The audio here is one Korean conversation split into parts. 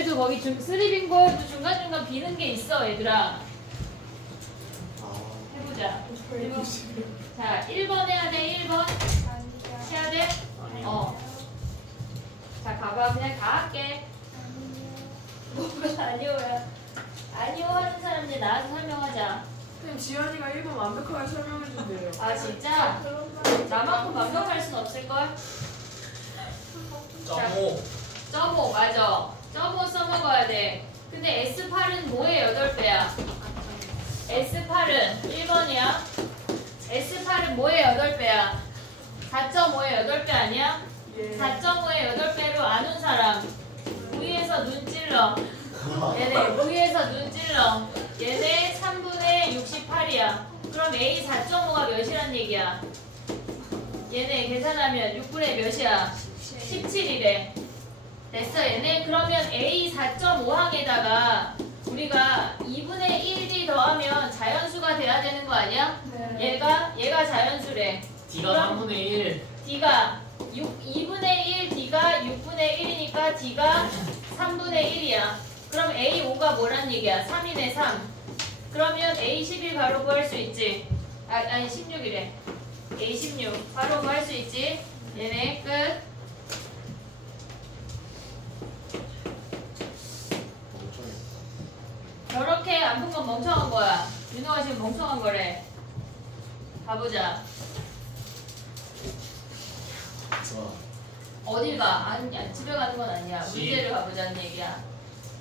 그래도 거기 쓰리빙고에도 중간중간 비는 게 있어 얘들아. 해보자. 자 1번 해야 돼. 1번 해야 돼? 자 가봐. 그냥 다 할게. 뭐가 아니오야. 아니오 하는 사람들 나와서 설명하자. 선생님 지연이가 1번 완벽하게 설명해준대요. 아 진짜? 나만큼 완벽할 순 없을걸? 점오 맞아. 점오 써먹어야 돼. 근데 S8은 뭐의 8배야? S8은 1번이야. S8은 뭐의 8배야? 4.5의 8배 아니야? 4.5의 8배로 안 온 사람 위에서 눈 찔러. 얘네 위에서 눈 찔러. 얘네 3분의 68이야. 그럼 A 4.5가 몇이란 얘기야? 얘네 계산하면 6분의 몇이야? 17이래. 됐어 얘네. 그러면 A 4.5항에다가 우리가 2분의 1D 더하면 자연수가 돼야 되는 거 아니야? 네. 얘가 자연수래. D가 3분의 1. D가 2분의 1, D가 6분의 1이니까 D가 3분의 1이야. 그럼 A5가 뭐란 얘기야? 3이네 3. 그러면 A11 바로 구할 수 있지. 아니 16이래. A16 바로 구할 수 있지. 얘네 끝. 저렇게 안 푼 건 멍청한 거야. 윤호가 지금 멍청한 거래. 가보자. 어딜 가? 아니야. 집에 가는 건 아니야. 문제를 가보자는 얘기야.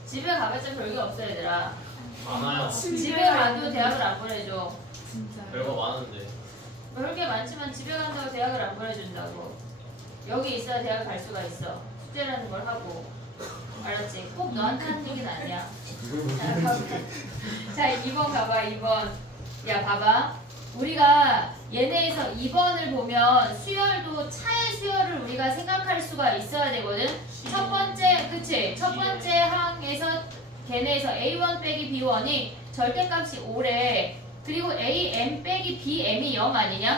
집에 가봤자 별게 없어 얘들아. 많아요. 집에 가도 대학을 안 보내줘. 별거 많은데. 별게 많지만 집에 간다고 대학을 안 보내준다고. 여기 있어야 대학을 갈 수가 있어. 숙제라는 걸 하고. 알았지? 꼭 너한테 하는 얘기는 아니야. 자 2번 가봐. 2번. 야 봐봐. 우리가 얘네에서 2번을 보면 수열도 차의 수열을 우리가 생각할 수가 있어야 되거든. 첫 번째 그치? 첫 번째 항에서 걔네에서 A1 빼기 B1이 절대값이 5래. 그리고 AM 빼기 BM이 0 아니냐?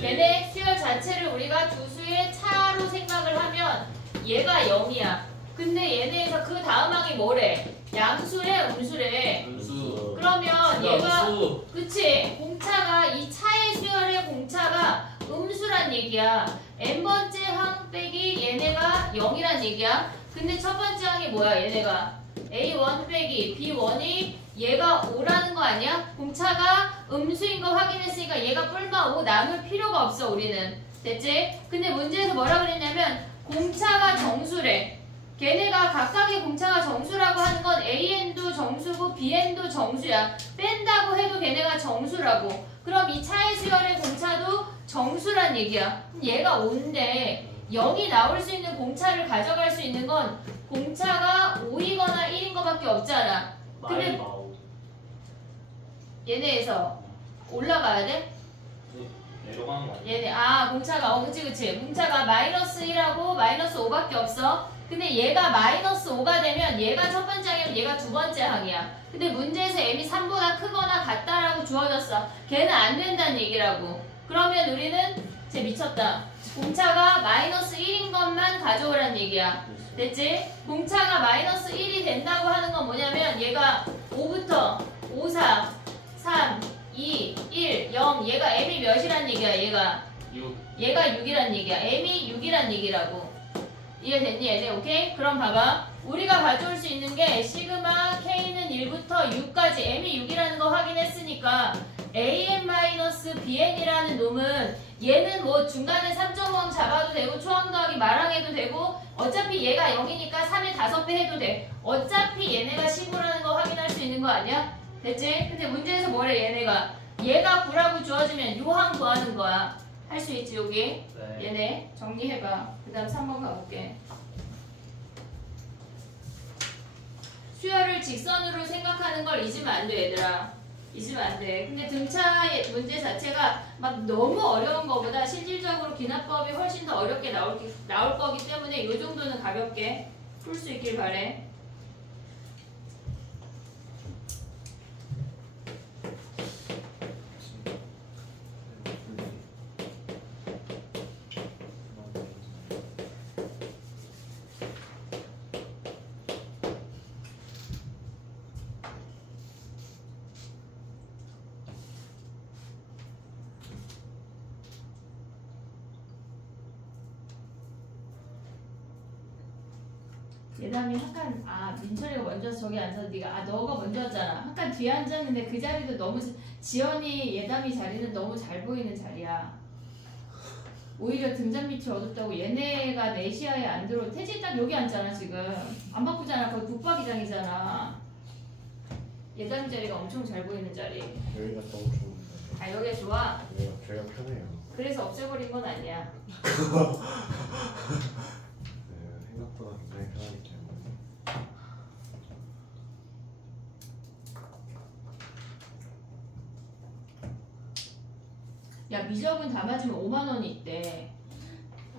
걔네 수열 자체를 우리가 두 수의 차로 생각을 하면 얘가 0이야. 근데 얘네에서 그 다음 항이 뭐래? 양수래 음수래. 음수. 그러면 얘가 음수. 그치? 공차가 이 차의 수열의 공차가 음수란 얘기야. n번째 항 빼기 얘네가 0이란 얘기야. 근데 첫 번째 항이 뭐야? 얘네가 A1 빼기 B1이 얘가 5라는 거 아니야? 공차가 음수인 거 확인했으니까 얘가 뿔마 5 남을 필요가 없어 우리는. 됐지? 근데 문제에서 뭐라 그랬냐면 공차가 정수래. 걔네가 각각의 공차가 정수라고 하는 건 AN도 정수고 BN도 정수야. 뺀다고 해도 걔네가 정수라고. 그럼 이 차의 수열의 공차도 정수란 얘기야. 얘가 5인데 0이 나올 수 있는 공차를 가져갈 수 있는 건 공차가 5이거나 1인 거밖에 없잖아. 근데 얘네에서 올라가야 돼? 내려가는 거 아니야? 얘네 공차가 그치 공차가 마이너스 1하고 마이너스 5밖에 없어. 근데 얘가 마이너스 5가 되면 얘가 첫 번째 항이면 얘가 두 번째 항이야. 근데 문제에서 m이 3보다 크거나 같다라고 주어졌어. 걔는 안 된다는 얘기라고. 그러면 우리는 쟤 미쳤다. 공차가 마이너스 1인 것만 가져오란 얘기야. 됐지? 공차가 마이너스 1이 된다고 하는 건 뭐냐면 얘가 5부터 5, 4, 3, 2, 1, 0 얘가 m이 몇이란 얘기야. 얘가 6이란 얘기야. m이 6이란 얘기라고. 이해됐니 얘네? 오케이? 그럼 봐봐. 우리가 가져올 수 있는 게 시그마 k는 1부터 6까지 m이 6이라는 거 확인했으니까 am-bn이라는 놈은 얘는 뭐 중간에 3.5항 잡아도 되고 초항 더하기 말항해도 되고 어차피 얘가 0이니까 3의 5배 해도 돼. 어차피 얘네가 15라는 거 확인할 수 있는 거 아니야? 됐지? 근데 문제에서 뭐래 얘가 9라고 주어지면 요항 구하는 거야. 할 수 있지 여기? 네. 얘네 정리해봐. 그 다음 3번 가볼게. 수열을 직선으로 생각하는 걸 잊으면 안 돼 얘들아. 잊으면 안 돼. 근데 등차의 문제 자체가 막 너무 어려운 거보다 실질적으로 기납법이 훨씬 더 어렵게 나올 거기 때문에 이 정도는 가볍게 풀 수 있길 바래. 예담이 한 칸, 민철이가 먼저 저기 앉아서 네가 너가 먼저 왔잖아. 한 칸 뒤에 앉았는데 그 자리도 너무 지연이 예담이 자리는 너무 잘 보이는 자리야. 오히려 등잔 밑이 어둡다고 얘네가 내 시야에 안 들어. 태진이 딱 여기 앉잖아 지금. 안 바꾸잖아. 거기 북박이장이잖아. 예담이 자리가 엄청 잘 보이는 자리. 여기가 너무 좋은데. 여기가 좋아. 여기가 편해요. 그래서 없애버린 건 아니야. 네, 생각보다 굉장히 편하기 때문에. 야 미적은 다 맞으면 5만 원이 있대.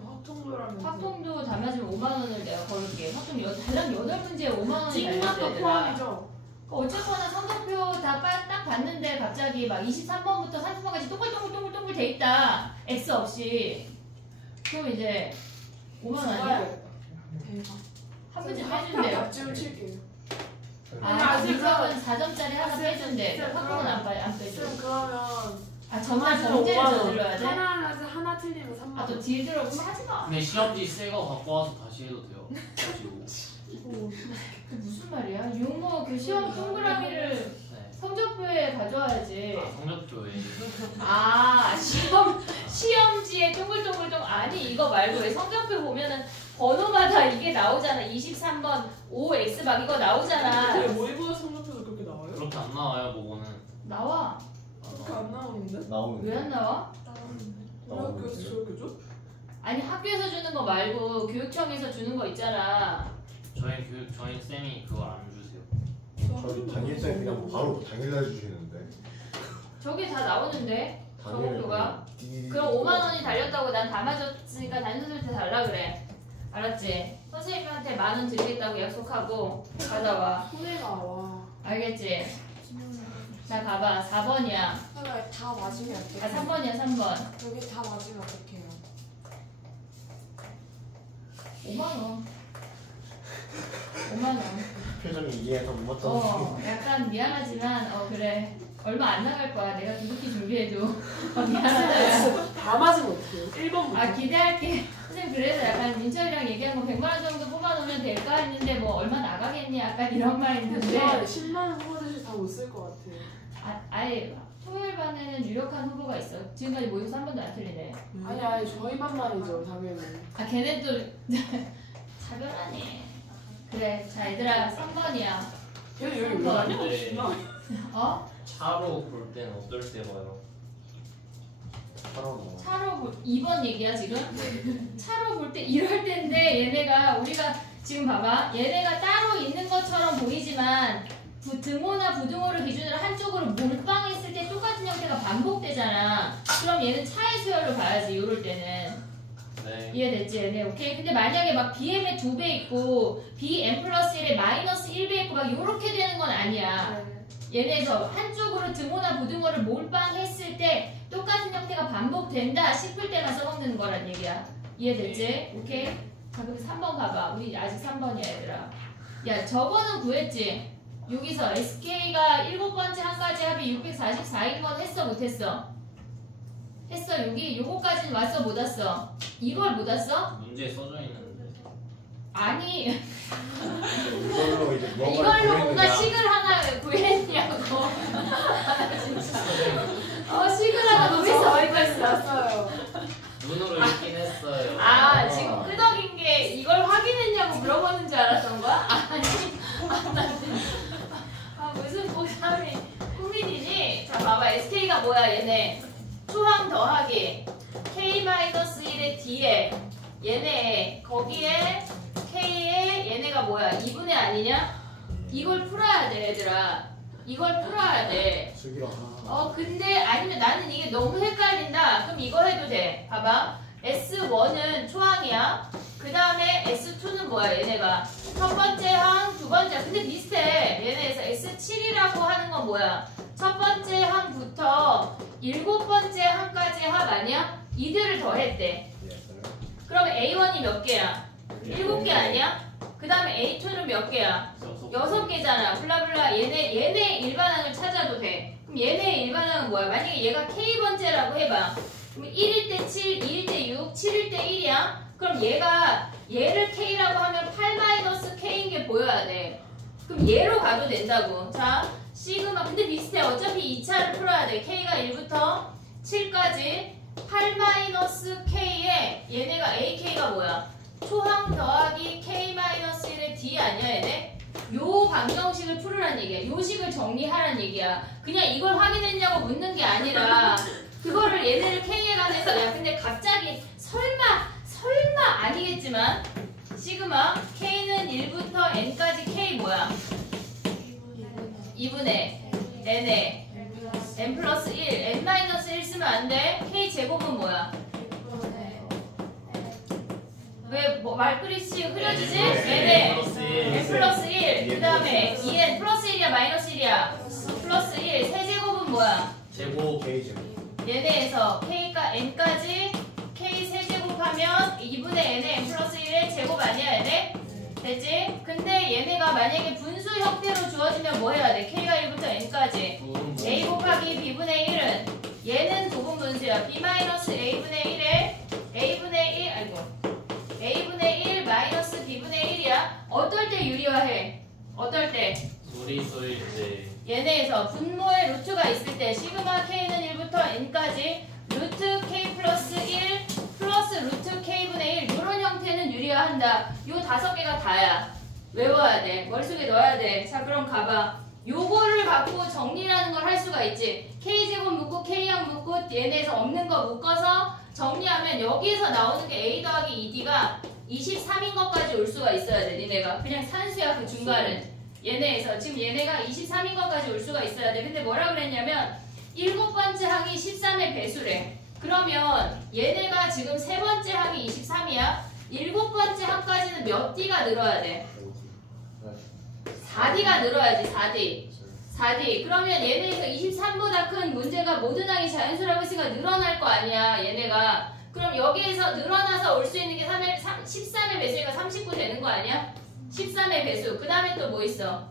합통도라면서. 확통도 다 맞으면 5만 원을 내가 걸을게. 확통 달랑 8문제에 5만 원이 찍맛도 달렸대. 포함이죠? 어쨌거나 성적표 딱 봤는데 갑자기 막 23번부터 30번까지 동글동글 돼 있다. X 없이. 그럼 이제 5만 원 아니야? 대박. 한 문제 합 빼준대요. 약지로 칠게요. 아, 미적은 4점짜리 하나 빼준대. 확통은 안 빼줘. 쌤 그러면 정말 범죄를 저질러야 돼? 하나 틀리면 3만 또 원. 뒤에 들어오면 하지 마. 근데 시험지 새 거 갖고 와서 다시 해도 돼요. 가지고. 그 무슨 말이야? 유모 그 시험 동그라미를 네. 성적표에 가져와야지. 성적표에. 시험지에 동글동글동 아니 이거 말고 왜 성적표 보면은 번호마다 이게 나오잖아. 23번 5X 막 이거 나오잖아. 근데 모의고사 성적표도 그렇게 나와요? 그렇게 안 나와요, 그거는. 나와. 그렇게 안 나오는데? 나오는데. 왜 안 나와? 우리 학교에서 저렇게 줘? 아니 학교에서 주는 거 말고 교육청에서 주는 거 있잖아. 저희 쌤이 그걸 안 주세요. 저희 당일날 그냥 바로 당일날 주시는데. 저게 다 나오는데 정보표가. 띠. 그럼 5만 원이 달렸다고 난 다 맞았으니까 담임선생님한테 달라 그래. 알았지? 선생님한테 10,000원 드리겠다고 약속하고 받아와. 손해가 와. 알겠지? 자 가봐. 4번이야. 그러면 다 맞으면 어떡해요? 3번이야 3번. 여기 다 맞으면 어떡해요? 5만 원. 5만 원. 표정이 이해가 못 맞잖아. 약간 미안하지만 그래. 얼마 안 나갈 거야. 내가 두둑히 준비해도. 미안하다. 다 맞으면 어떡해요? 1번부터. 기대할게. 선생님 그래서 약간 민철이랑 얘기한 거 100만 원 정도 뽑아놓으면 될까 했는데 뭐 얼마 나가겠니? 약간 이런 말 있는데. 10만 원 후보들 다 못 쓸 것 같아요. 아예 토요일 반에는 유력한 후보가 있어. 지금까지 모의고사 한 번도 안 틀리네. 아니 저희만 말이죠 당연히. 걔네 또 차별하네. 그래. 자 얘들아 3번이야. 걔는 여기 왜 번. 안 나와? 어? 차로 볼 때는 어떨 때 봐요? 차로 2번 얘기야 지금? 차로 볼 때 이럴 때인데 얘네가 우리가 지금 봐봐. 얘네가 따로 있는 것처럼 보이지만 등호나 부등호를 기준으로 한쪽으로 몰빵했을 때 똑같은 형태가 반복되잖아. 그럼 얘는 차의 수열로 봐야지. 이럴 때는. 네. 이해됐지 얘네? 오케이? 근데 만약에 막 BM의 2배 있고 BM 플러스 1에 마이너스 1배 있고 막 이렇게 되는 건 아니야. 얘네에서 한쪽으로 등호나 부등호를 몰빵했을 때 똑같은 형태가 반복된다 싶을 때만 써먹는 거란 얘기야. 이해됐지? 오케이? 자 그럼 3번 가봐. 우리 아직 3번이야 얘들아. 야 저거는 구했지? 여기서 SK가 7번째 한까지 합이 644인 건 했어 못했어? 했어. 여기 요거까지는 왔어 못 왔어? 이걸 못 왔어? 문제에 써져 있는데. 아니 이걸로 이제 이걸로 뭔가 식을 하나 구했냐고. 식을 하나 구해서 저희까지 났어요. 눈으로 읽긴 했어요. 지금 끄덕인 게 이걸 확인했냐고 물어보는 줄 알았던 거야? 아니 무슨 고3이 꾸민이니? 자 봐봐. SK가 뭐야 얘네 초항 더하기 K-1의 D에 얘네 거기에 K에 얘네가 뭐야 2분의 아니냐? 이걸 풀어야 돼 얘들아. 이걸 풀어야 돼. 근데 아니면 나는 이게 너무 헷갈린다. 그럼 이거 해도 돼. 봐봐. S1은 초항이야. 그 다음에 S2는 뭐야 얘네가 첫 번째 항, 두 번째 항. 근데 비슷해. 얘네에서 S7이라고 하는 건 뭐야? 첫 번째 항부터 7번째 항까지 합 아니야? 이들을 더했대. 그러면 A1이 몇 개야? 7개 아니야? 그 다음에 A2는 몇 개야? 6개잖아. 블라블라. 얘네 일반항을 찾아도 돼. 그럼 얘네 일반항은 뭐야? 만약에 얘가 K번째라고 해봐. 그럼 1일 때 7, 2일 때 6, 7일 때 1이야. 그럼 얘를 K라고 하면 8-K인 게 보여야 돼. 그럼 얘로 가도 된다고. 자, 시그마. 근데 비슷해. 어차피 2차를 풀어야 돼. K가 1부터 7까지 8-K에 얘네가 AK가 뭐야? 초항 더하기 K-1의 D 아니야 얘네? 요 방정식을 풀으란 얘기야. 요 식을 정리하란 얘기야. 그냥 이걸 확인했냐고 묻는 게 아니라 그거를 얘네를 K에 관해서 야 근데 갑자기 설마 아니겠지만 시그마 K는 1부터 N까지 K 뭐야? 2분의 N에 N 플러스 1 N 마이너스 1 쓰면 안 돼. K 제곱은 뭐야? 왜 말그릇이 흐려지지? N에 N 플러스 1 그 다음에 2N 플러스 1이야 마이너스 1이야? 플러스 1 세제곱은 뭐야? 제곱 K 제곱. 얘네에서 K가 N까지 K 세제곱하면 2분의 N에 N 플러스 1의 제곱 아니야 얘네? 됐지? 근데 얘네가 만약에 분수 형태로 주어지면 뭐 해야 돼? K가 1부터 N까지 A 곱하기 B분의 1은 얘는 도분분수야. B-A분의 1에 A분의 1 A분의 1 마이너스 B분의 1이야. 어떨 때 유리화해? 어떨 때? 물이 쏠 때 얘네에서 분모의 루트가 있을 때 시그마 K는 1부터 N까지 루트 K 플러스 1 플러스 루트 K분의 1 이런 형태는 유리화한다. 요 5개가 다야. 외워야 돼. 머릿속에 넣어야 돼. 자 그럼 가봐. 요거를 갖고 정리라는 걸 할 수가 있지. K제곱 묶고 K양 묶고 얘네에서 없는 거 묶어서 정리하면 여기에서 나오는 게 A 더하기 2D가 23인 것까지 올 수가 있어야 돼. 니네가 그냥 산수야 그 중간은. 얘네에서 지금 얘네가 23인 것까지 올 수가 있어야 돼. 근데 뭐라 그랬냐면 7번째 항이 13의 배수래. 그러면 얘네가 지금 3번째 항이 23이야. 7번째 항까지는 몇 D가 늘어야 돼? 4D가 늘어야지. 4D. 그러면 얘네에서 23보다 큰 문제가 모든 항이 자연수라고 했으니까 늘어날 거 아니야. 얘네가. 그럼 여기에서 늘어나서 올 수 있는 게 13의 배수니까 39 되는 거 아니야? 13의 배수. 그 다음에 또 뭐 있어?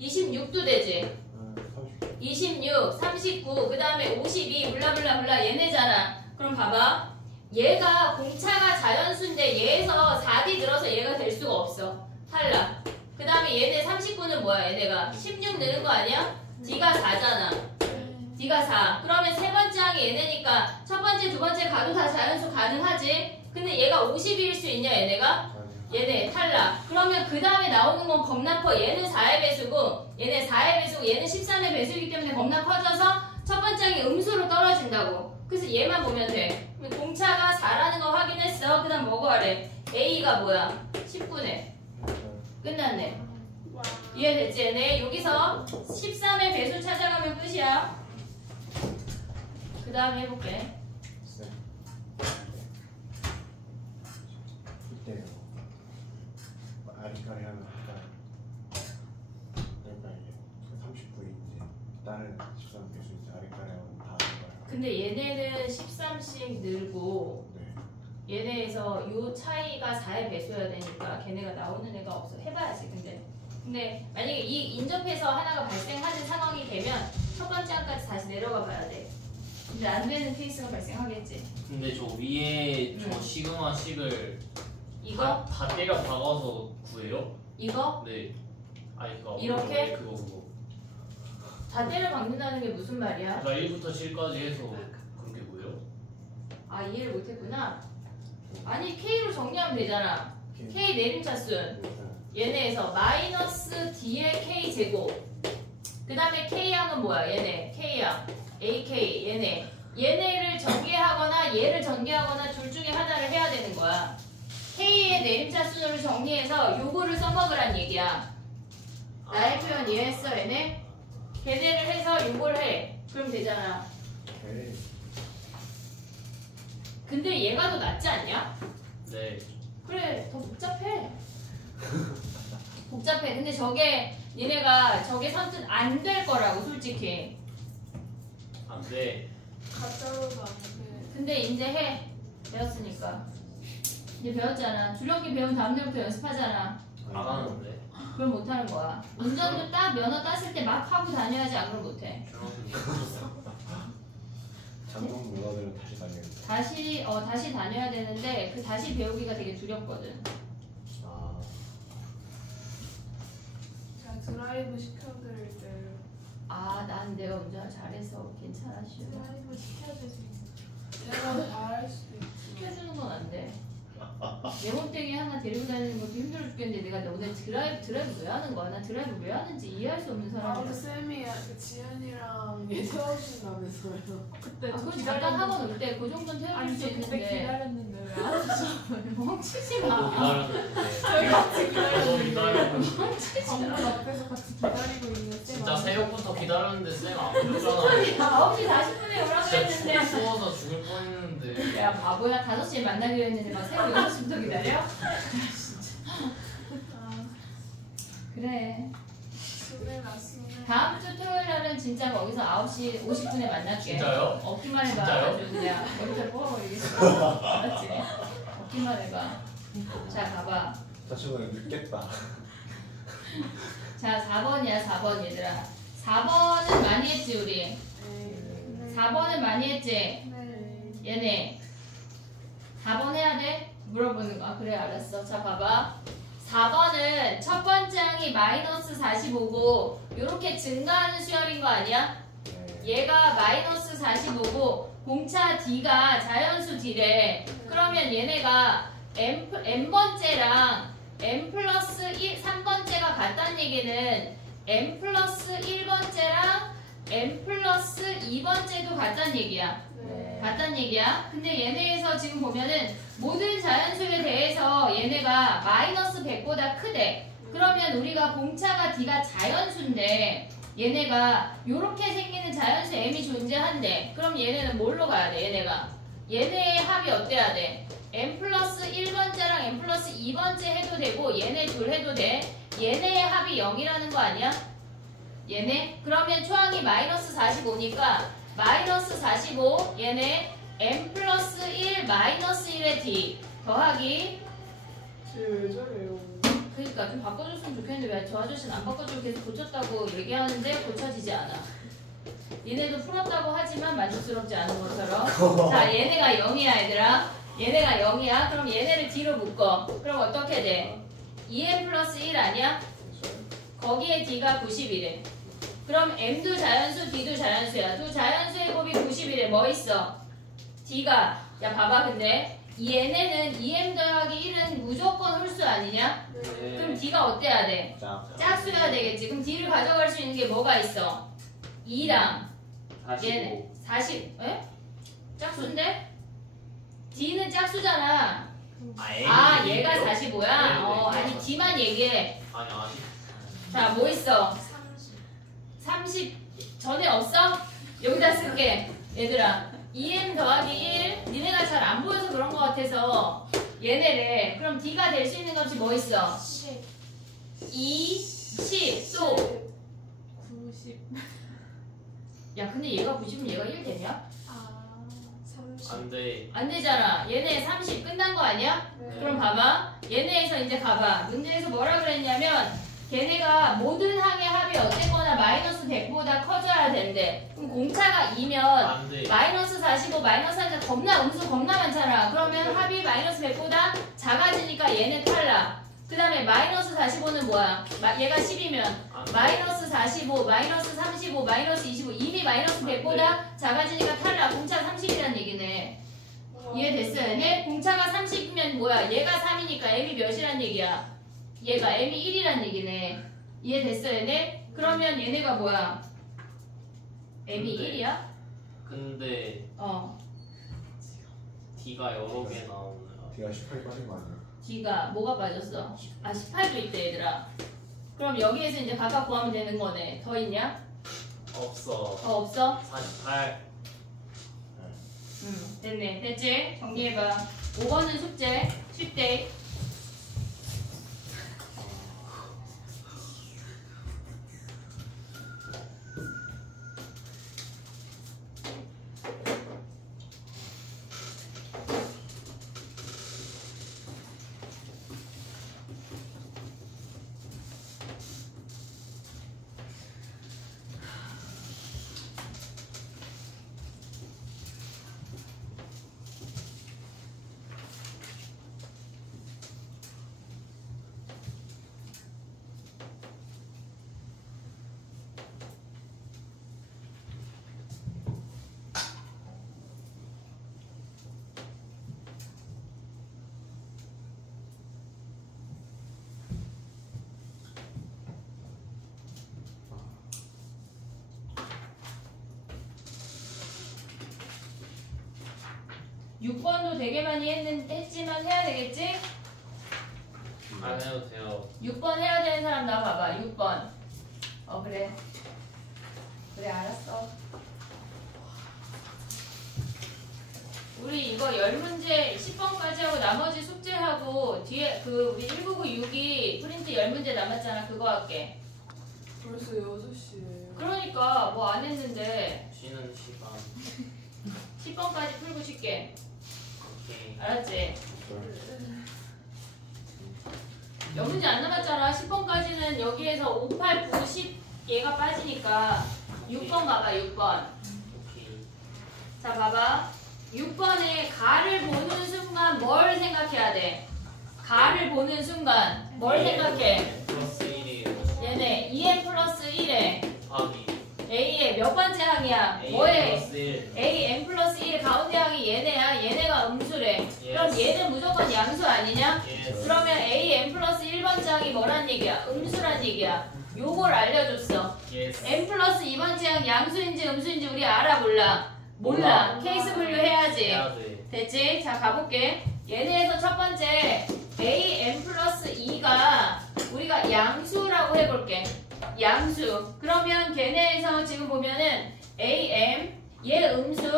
26도 되지? 26, 39, 그 다음에 52, 블라블라블라 얘네잖아. 그럼 봐봐. 얘가 공차가 자연수인데 얘에서 4D 늘어서 얘가 될 수가 없어. 탈락. 그 다음에 얘네 39는 뭐야? 얘네가 16 느는 거 아니야? D가 4잖아. D가 4. 그러면 세 번째 항이 얘네니까 첫 번째, 두 번째 가도 다 자연수 가능하지? 근데 얘가 50일 수 있냐 얘네가? 얘네 탈락. 그러면 그 다음에 나오는 건 겁나 커. 얘는 4의 배수고 얘네 4의 배수고 얘는 13의 배수이기 때문에 겁나 커져서 첫 번째 항이 음수로 떨어진다고. 그래서 얘만 보면 돼. 그럼 공차가 4라는 거 확인했어. 그 다음 뭐고 하래? A가 뭐야? 19네. 끝났네. 이해됐지 얘네? 여기서 13의 배수 찾아가면 끝이야. 그 다음에 해볼게. 이때요. 아리까리 하면 그러니까 이게 39인지 다른 13개수인지 아리까리 하면 다 알아요. 근데 얘네는 13씩 늘고 네. 얘네에서 요 차이가 4의 배수여야 되니까 걔네가 나오는 애가 없어. 해봐야지. 근데 만약에 이 인접해서 하나가 발생하는 상황이 되면 첫 번째 항까지 다시 내려가 봐야 돼. 근데 안 되는 케이스가 발생하겠지. 근데 저 위에 저 시그마 식을 이거? 다 때려 박아서 구해요? 이거? 네. 아니 그거 이렇게? 그거 다 때려 박는다는 게 무슨 말이야? 그러니까 1부터 7까지 해서 그렇게 구해요? 아 이해를 못했구나. 아니 K로 정리하면 되잖아. K 내림차순 얘네에서 마이너스 D의 K 제곱 그 다음에 K양은 뭐야? 얘네 K양 AK 얘네를 전개하거나 얘를 전개하거나 둘 중에 하나를 해야 되는 거야. K의 내림차순으로 정리해서 요거를 써먹으란 얘기야. 나의 표현 이해했어 얘네? 걔네를 해서 요걸 해. 그럼 되잖아. 오케이. 근데 얘가 더 낫지 않냐? 네. 그래 더 복잡해. 복잡해. 근데 저게 니네가 저게 선뜻 안 될 거라고 솔직히. 안 돼. 가짜로도 안 돼. 근데 이제 해. 배웠으니까. 이제 배웠잖아. 줄넘기 배운 다음 날부터 연습하잖아. 안 하는데. 그럼 못하는 거야. 운전도 딱 면허 땄을 때 막 하고 다녀야지 안 그러면 못해. 장롱 문화들은 다시 다녀야 돼. 다시 다녀야 되는데 그 다시 배우기가 되게 두렵거든. 아, 제가 드라이브 시켜드릴 때 아, 난 내가 운전을 잘해서 괜찮아, 시우. 드라이브 시켜줄 수 있어요. 제가 잘할 수도 있고. 시켜주는 건 안 돼. 예원땡이 하나 데리고 다니는 것도 힘들어 죽겠는데 내가 오늘 드라이브 왜 하는 거야? 나 드라이브 왜 하는지 이해할 수 없는 아무튼 사람이야. 쌤이 그 지은이랑 얘 태워주신다면서요. 그때 아, 그건 잠깐 학원 올 때 그 정도는 태워줄 수 그때 있는데 기다렸는데 왜 안 하셨어요? 멈추지 저도 마. 기다렸는데. 저희 같이 저도 기다렸는데. 정문 앞에서 같이 기다리고 있는 쌤 진짜 아니에요? 새벽부터 기다렸는데 쌤안 무슨 오잖아. 소리야. 9시 40분에 오라고 진짜 했는데. 추워서 죽을 뻔했는데. 야 바보야. 5시에 만나기로 했는데 막 새벽 6시부터 기다려? 아, 그래. 순해라 순해. 다음 주 토요일 날은 진짜 거기서 9시 50분에 만날게. 진짜요? 없기만 해봐. 진짜요? 아주 그냥 머리카락 뽑아버리겠어. 알았지? 없기만 해봐. 자 가봐. 저 친구는 늦겠다. 자 4번이야 4번 얘들아. 4번은 많이 했지 우리. 네. 4번은 많이 했지. 네. 얘네 4번 해야 돼? 물어보는 거. 아 그래 알았어. 자 봐봐. 4번은 첫 번째 항이 마이너스 45고 요렇게 증가하는 수열인 거 아니야? 네. 얘가 마이너스 45고 공차 D가 자연수 D래. 그러면 얘네가 N번째랑 N 플러스 3번째가 같다는 얘기는 N 플러스 1번째랑 N 플러스 2번째도 같다는 얘기야. 네. 같다는 얘기야. 근데 얘네에서 지금 보면은 모든 자연수에 대해서 얘네가 마이너스 100보다 크대. 그러면 우리가 공차가 D가 자연수인데 얘네가 요렇게 생기는 자연수 M이 존재한대. 그럼 얘네는 뭘로 가야 돼? 얘네의 합이 어때야 돼? M 플러스 1번째랑 M 플러스 2번째 해도 되고 얘네 둘 해도 돼. 얘네의 합이 0이라는 거 아니야? 얘네? 그러면 초항이 마이너스 45니까 마이너스 45 얘네 M 플러스 1 마이너스 1의 D 더하기. 쟤왜 저래요? 그러니까 좀 바꿔줬으면 좋겠는데 왜 저 아저씨는 안 바꿔주고 계속 고쳤다고 얘기하는데 고쳐지지 않아. 얘네도 풀었다고 하지만 만족스럽지 않은 것처럼. 자 얘네가 0이야 얘들아. 얘네가 0이야. 그럼 얘네를 D로 묶어. 그럼 어떻게 돼? 2M 플러스 1 아니야? 거기에 D가 90이래. 그럼 M도 자연수, D도 자연수야. 두 자연수의 곱이 90이래. 뭐 있어? D가, 야 봐봐 근데 얘네는 2M 더하기 1은 무조건 홀수 아니냐? 그럼 D가 어때야 돼? 자, 짝수여야 되겠지. 그럼 D를 가져갈 수 있는 게 뭐가 있어? 2랑 45. 얘네 40, 에? 짝수인데? D는 짝수잖아. 아 얘가 45야? 아니 D만 얘기해. 아니 아니. 자 뭐 있어? 30. 30 전에 없어? 여기다 쓸게 얘들아. 2M 더하기 1 니네가 잘 안 보여서 그런 것 같아서 얘네래. 그럼 D가 될 수 있는 값이 뭐 있어? 10. 2, 10 또. 90. 야 근데 얘가 90이면 얘가 1 되냐? 아, 30. 안돼. 안 되잖아. 얘네 30 끝난 거 아니야? 네. 그럼 봐봐. 얘네에서 이제 가봐. 문제에서 뭐라 그랬냐면 걔네가 모든 항의 합이 어쨌거나 마이너스 100보다 커져야 된대. 그럼 공차가 2면 안돼. 마이너스 45, 마이너스 1 겁나 음수 겁나 많잖아. 그러면 합이 마이너스 100보다 작아지니까 얘네 탈락. 그 다음에 마이너스 45는 뭐야? 얘가 10이면 마이너스 45, 마이너스 35, 마이너스 25 이미 마이너스 100보다 작아지니까 탈락. 공차 30이란 얘기네. 이해됐어요? 얘네? 공차가 30이면 뭐야? 얘가 3이니까 M이 몇이란 얘기야? 얘가 M이 1이란 얘기네. 이해됐어요? 얘네? 그러면 얘네가 뭐야? M이 근데- 1이야? 근데 D가 여러 개 나오는. D가 18 빠진 거 아니야? D가 뭐가 빠졌어? 아 18도 있대 얘들아. 그럼 여기에서 이제 각각 구하면 되는 거네. 더 있냐? 없어. 더 없어? 48. 됐네. 됐지? 정리해봐. 5번은 숙제. 쉽대. 6번도 되게 많이 했지만 해야 되겠지? 안 해도 돼요. 6번 해야 되는 사람 나 봐봐. 6번. 그래. 그래 알았어. 우리 이거 10문제 10번까지 하고 나머지 숙제하고 뒤에 그 우리 1996이 프린트 10문제 남았잖아. 그거 할게. 벌써 6시에요. 그러니까 뭐 안 했는데 쉬는 시간. 10번까지 풀고 쉴게. 오케이. 알았지? 10문제 안 남았잖아. 10번까지는 여기에서 5, 8, 9, 10 얘가 빠지니까 6번 봐봐. 6번. 오케이. 자 봐봐. 6번에 가를 보는 순간 뭘 생각해야 돼? 가를 보는 순간 뭘 생각해? 플러스 1이 얘네 2n 플러스 1에 곱하기 a의 몇 번째 항이야? A 뭐에? 플러스 1. a n 플러스 1 가운데 항이 얘네야. 얘네가 음수래. 그럼 Yes. 얘는 무조건 양수 아니냐? Yes. 그러면 a n 플러스 1번째 항이 뭐란 얘기야? 음수란 얘기야. 요걸 알려줬어. Yes. n 플러스 2번째 항 양수인지 음수인지 우리 알아 몰라? 몰라. 케이스 분류 해야지. 해야 돼. 됐지? 자 가볼게. 얘네에서 첫 번째 a n 플러스 2가 우리가 양수라고 해볼게. 양수. 그러면 걔네에서 지금 보면은 a m 얘 음수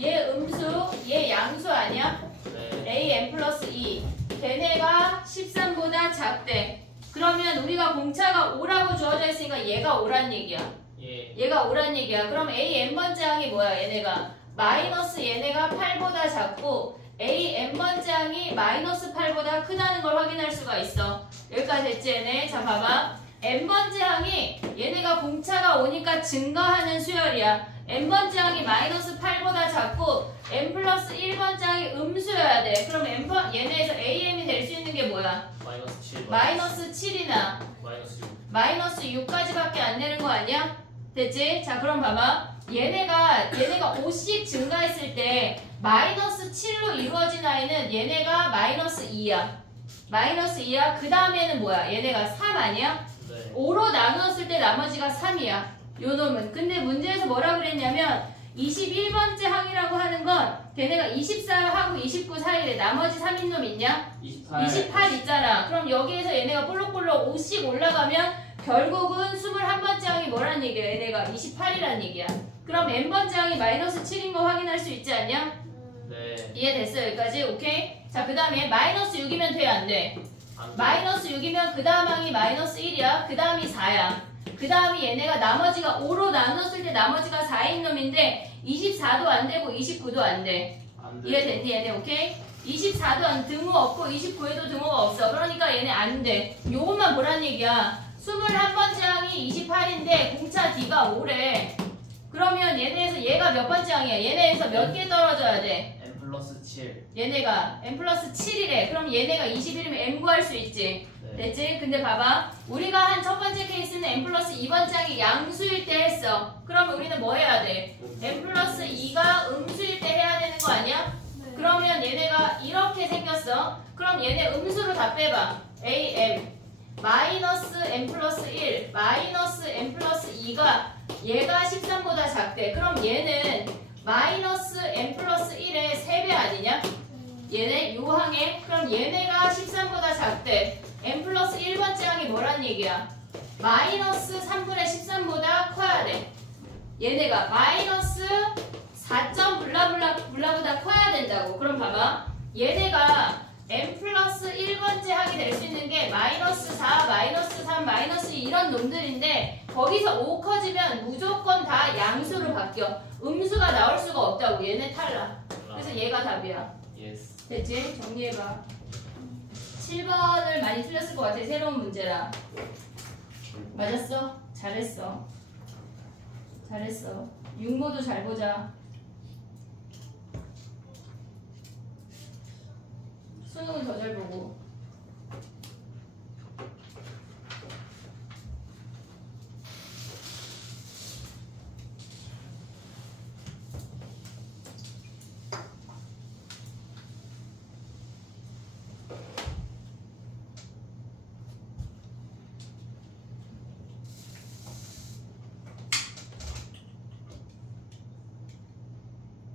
얘 양수 아니야? 네. a n 플러스 2 걔네가 13보다 작대. 그러면 우리가 공차가 5라고 주어져 있으니까 얘가 5란 얘기야. 예. 얘가 5란 얘기야. 그럼 a n번째 항이 뭐야? 얘네가 마이너스 얘네가 8보다 작고 a n번째 항이 마이너스 8보다 크다는 걸 확인할 수가 있어. 여기까지 됐지 얘네? 자 봐봐. n번째 항이 얘네가 공차가 오니까 증가하는 수열이야. n번째 항이 마이너스 8보다 작고 n 플러스 1번째 항이 음수여야 돼. 그럼 얘네에서 am이 될 수 있는 게 뭐야? 마이너스 7. 마이너스 7이나 마이너스 6. 마이너스 6까지밖에 안 되는 거 아니야? 됐지? 자 그럼 봐봐. 얘네가 5씩 증가했을 때 마이너스 7로 이루어진 아이는 얘네가 마이너스 2야. 마이너스 2야. 그 다음에는 뭐야? 얘네가 3 아니야? 네. 5로 나누었을 때 나머지가 3이야. 요 놈은. 근데 문제에서 뭐라 그랬냐면 21번째 항이라고 하는 건 걔네가 24하고 29 사이래. 나머지 3인 놈 있냐? 28 있잖아. 그럼 여기에서 얘네가 볼록볼록 5씩 올라가면 결국은 21번째 항이 뭐란 얘기야? 얘네가 28이란 얘기야. 그럼 n번째 항이 마이너스 7인 거 확인할 수 있지 않냐? 네. 이해됐어? 여기까지? 오케이? 자 그 다음에 마이너스 6이면 돼? 안 돼? 안 돼. 마이너스 6이면 그 다음 항이 마이너스 1이야. 그 다음이 4야. 그 다음이 얘네가 나머지가 5로 나눴을 때 나머지가 4인 놈인데 24도 안 되고 29도 안 돼. 안 돼. 이해됐니 얘네? 오케이? 24도 등호 없고 29에도 등호가 없어. 그러니까 얘네 안 돼. 요것만 보란 얘기야. 21번째 항이 28인데 공차 D가 5래. 그러면 얘네에서 얘가 몇 번째 항이야? 얘네에서 몇 개 떨어져야 돼? n 플러스 7. 얘네가 n 플러스 7이래. 그럼 얘네가 21이면 m 구할 수 있지. 네. 됐지? 근데 봐봐. 우리가 한 첫 번째 케이스는 n 플러스 2번째 항이 양수일 때 했어. 그러면 우리는 뭐 해야 돼? n 플러스 2가 음수일 때 해야 되는 거 아니야? 그러면 얘네가 이렇게 생겼어. 그럼 얘네 음수로 다 빼봐. am 마이너스 n 플러스 1 마이너스 n 플러스 2가 얘가 13보다 작대. 그럼 얘는 마이너스 n 플러스 1의 3배 아니냐? 얘네 요 항에. 그럼 얘네가 13보다 작대. n 플러스 1번째 항이 뭐란 얘기야? 마이너스 3분의 13보다 커야 돼. 얘네가 마이너스 4점 블라블라보다 커야 된다고. 그럼 봐봐. 얘네가 n 플러스 1번째 항이 될 수 있는 게 마이너스 4, 마이너스 3, 마이너스 2 이런 놈들인데 거기서 5 커지면 무조건 다 양수로 바뀌어. 음수가 나올 수가 없다고. 얘네 탈락. 그래서 얘가 답이야. 예스. 됐지? 정리해봐. 7번을 많이 틀렸을 것 같아. 새로운 문제라. 맞았어? 잘했어. 잘했어. 육모도 잘 보자. 수능은 더 잘 보고.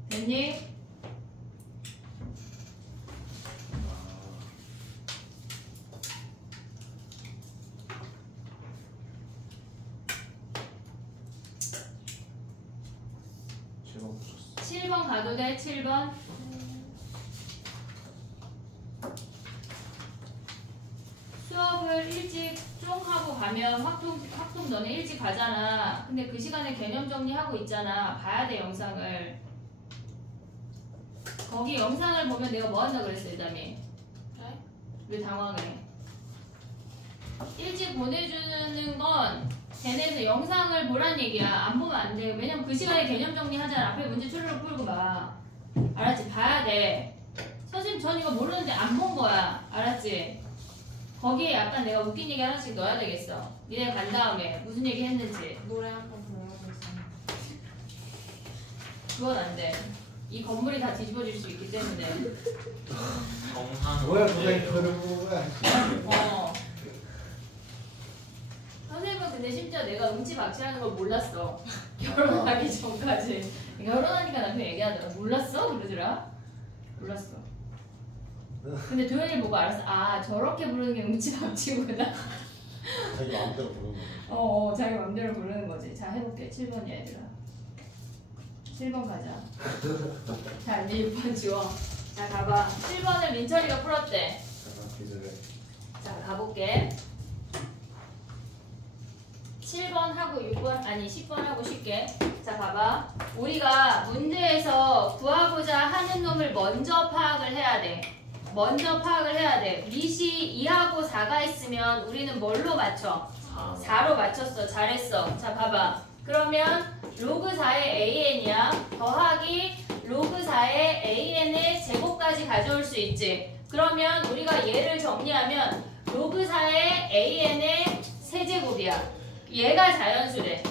됐니? 7번 가도 돼. 7번. 수업을 일찍 쫑 하고 가면 확통 너네 일찍 가잖아. 근데 그 시간에 개념 정리하고 있잖아. 봐야 돼 영상을. 거기 영상을 보면 내가 뭐 한다 그랬어 일단에. 네? 왜 당황해? 일찍 보내주는 건 걔네에서 영상을 보란 얘기야. 안 보면 안 돼. 왜냐면 그 시간에 개념 정리하잖아. 앞에 문제 추르륵 풀고 봐. 알았지? 봐야 돼. 선생님 전 이거 모르는데 안 본 거야. 알았지? 거기에 약간 내가 웃긴 얘기 하나씩 넣어야 되겠어. 니네 간 다음에 무슨 얘기 했는지. 노래 한번 부르고 있어요. 그건 안 돼. 이 건물이 다 뒤집어질 수 있기 때문에. 정상. 뭐야 도대체 그런 거야? 어. 선생님은 근데 심지어 내가 음치박치하는 걸 몰랐어. 결혼하기 전까지. 결혼하니까 남편 얘기하더라. 몰랐어? 그러더라. 몰랐어. 근데 도현이 보고 알았어. 아 저렇게 부르는 게 음치박치구나. 자기 마음대로 부르는 거지. 자기 맘대로 부르는 거지. 자 해볼게. 7번이야 얘들아. 7번 가자. 자 이제 6번 지워. 자 가봐. 7번을 민철이가 풀었대. 잠깐 기술해. 자 가볼게. 7번 하고 6번 아니 10번 하고 쉽게. 자 봐봐. 우리가 문제에서 구하고자 하는 놈을 먼저 파악을 해야 돼. 먼저 파악을 해야 돼. 밑이 2하고 4가 있으면 우리는 뭘로 맞춰? 4로 맞췄어. 잘했어. 자 봐봐. 그러면 로그 4의 AN이야. 더하기 로그 4의 AN의 제곱까지 가져올 수 있지. 그러면 우리가 얘를 정리하면 로그 4의 AN의 세제곱이야. 얘가 자연수래.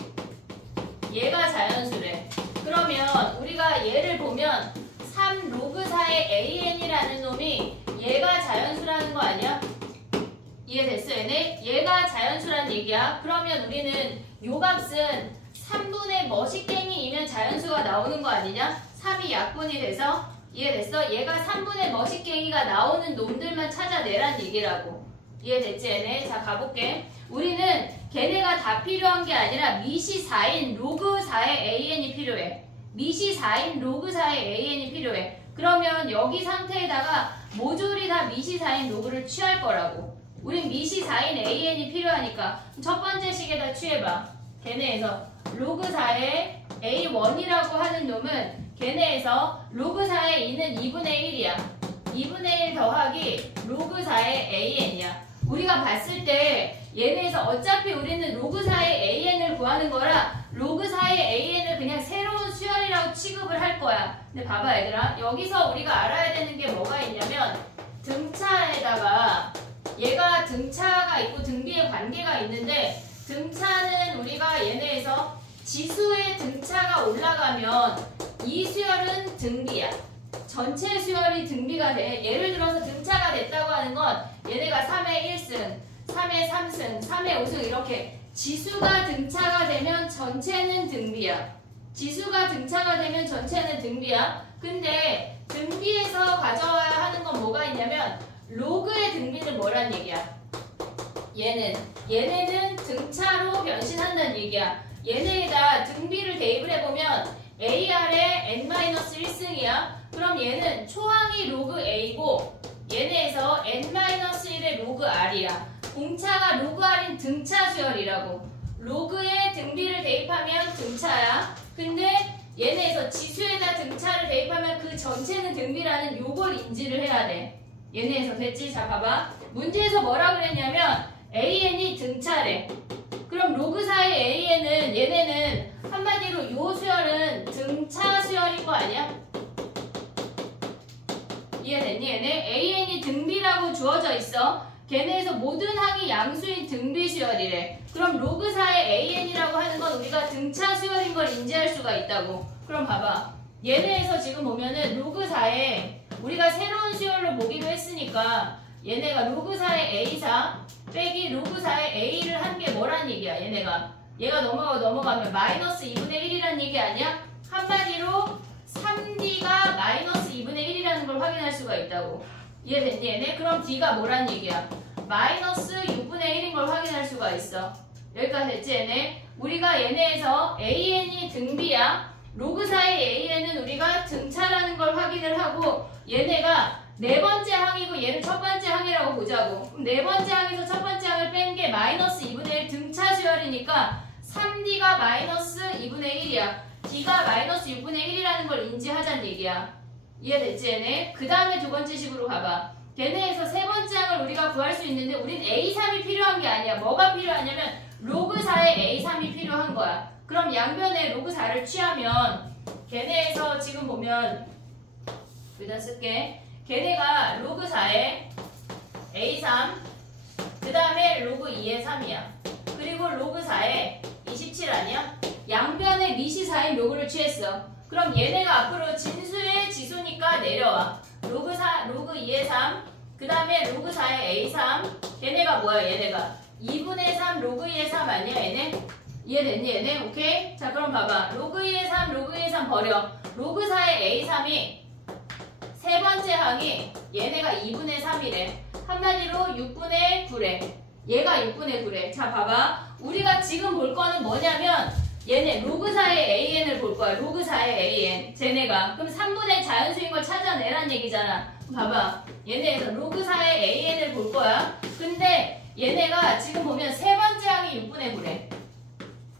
얘가 자연수래. 그러면 우리가 얘를 보면 3 로그 4의 AN이라는 놈이 얘가 자연수라는 거 아니야? 이해됐어 얘네? 얘가 자연수라는 얘기야. 그러면 우리는 요 값은 3분의 머시갱이이면 자연수가 나오는 거 아니냐? 3이 약분이 돼서 이해됐어? 얘가 3분의 머시갱이가 나오는 놈들만 찾아내란 얘기라고. 이해됐지 얘네? 자 가볼게. 우리는 걔네가 다 필요한 게 아니라 밑이 4인 로그 4의 AN이 필요해. 밑이 4인 로그 4의 AN이 필요해. 그러면 여기 상태에다가 모조리 다 밑이 4인 로그를 취할 거라고. 우린 밑이 4인 AN이 필요하니까 첫 번째 식에다 취해봐. 걔네에서 로그 4의 A1이라고 하는 놈은 걔네에서 로그 4의 2는 2분의 1이야. 2분의 1 더하기 로그 4의 AN이야. 우리가 봤을 때 얘네에서 어차피 우리는 로그 4의 AN을 구하는 거라 로그 4의 AN을 그냥 새로운 수열이라고 취급을 할 거야. 근데 봐봐 얘들아. 여기서 우리가 알아야 되는 게 뭐가 있냐면 등차에다가 얘가 등차가 있고 등비의 관계가 있는데 등차는 우리가 얘네에서 지수의 등차가 올라가면 이 수열은 등비야. 전체 수열이 등비가 돼. 예를 들어서 등차가 됐다고 하는 건 얘네가 3의 1승, 3의 3승, 3의 5승 이렇게 지수가 등차가 되면 전체는 등비야. 지수가 등차가 되면 전체는 등비야. 근데 등비에서 가져와야 하는 건 뭐가 있냐면 로그의 등비는 뭐란 얘기야? 얘네는 등차로 변신한다는 얘기야. 얘네에다 등비를 대입을 해보면 AR의 n-1승이야. 그럼 얘는 초항이 로그 A고 얘네에서 n-1의 로그 R이야. 공차가 로그 R인 등차 수열이라고. 로그에 등비를 대입하면 등차야. 근데 얘네에서 지수에다 등차를 대입하면 그 전체는 등비라는 요걸 인지를 해야 돼. 얘네에서 됐지? 자 봐봐. 문제에서 뭐라 그랬냐면 AN이 등차래. 그럼 로그 4의 AN은 얘네는 한마디로 요 수열은 등차 수열인 거 아니야? 이해됐니 얘네? AN이 등비라고 주어져 있어. 걔네에서 모든 항이 양수인 등비 수열이래. 그럼 로그 4의 AN이라고 하는 건 우리가 등차 수열인 걸 인지할 수가 있다고. 그럼 봐봐. 얘네에서 지금 보면은 로그 4에 우리가 새로운 수열로 보기로 했으니까 얘네가 로그 4의 A4 빼기 로그 4의 A를 한 게 뭐란 얘기야 얘가 넘어가면 마이너스 2분의 1이란 얘기 아니야? 한마디로 3D가 마이너스 2분의 1이라는 걸 확인할 수가 있다고. 이해됐니 얘네? 그럼 D가 뭐란 얘기야? 마이너스 6분의 1인 걸 확인할 수가 있어. 여기까지 됐지 얘네? 우리가 얘네에서 AN이 등비야. 로그 4의 AN은 우리가 등차라는 걸 확인을 하고 얘네가 네 번째 항이고 얘는 첫 번째 항이라고 보자고. 그럼 네 번째 항에서 첫 번째 항을 뺀 게 마이너스 2분의 1 등차 수열이니까 3D가 마이너스 2분의 1이야. D가 마이너스 6분의 1이라는 걸 인지하자는 얘기야. 이해됐지 얘네? 그 다음에 두 번째 식으로 가봐. 걔네에서 세 번째 항을 우리가 구할 수 있는데 우린 A3이 필요한 게 아니야. 뭐가 필요하냐면 로그 4의 A3이 필요한 거야. 그럼 양변에 로그 4를 취하면 걔네에서 지금 보면 일단 쓸게. 걔네가 로그 4의 A3 그 다음에 로그 2의 3이야. 그리고 로그 4의 27 아니야? 양변에 미시 4인 로그를 취했어. 그럼 얘네가 앞으로 진수의 지수니까 내려와. 로그 2의 3 그 다음에 로그 4의 A3 얘네가 뭐야 얘네가 2분의 3 로그 2의 3 아니야 얘네? 이해됐니 얘네? 오케이? 자 그럼 봐봐. 로그 2의 3 로그 2의 3 버려. 로그 4의 A3이 세 번째 항이 얘네가 2분의 3이래. 한마디로 6분의 9래. 얘가 6분의 9래. 자 봐봐. 우리가 지금 볼 거는 뭐냐면 얘네 로그 4의 AN을 볼 거야. 로그 4의 AN. 쟤네가. 그럼 3분의 자연수인 걸 찾아내란 얘기잖아. 봐봐. 얘네에서 로그 4의 AN을 볼 거야. 근데 얘네가 지금 보면 세 번째 항이 6분의 9래.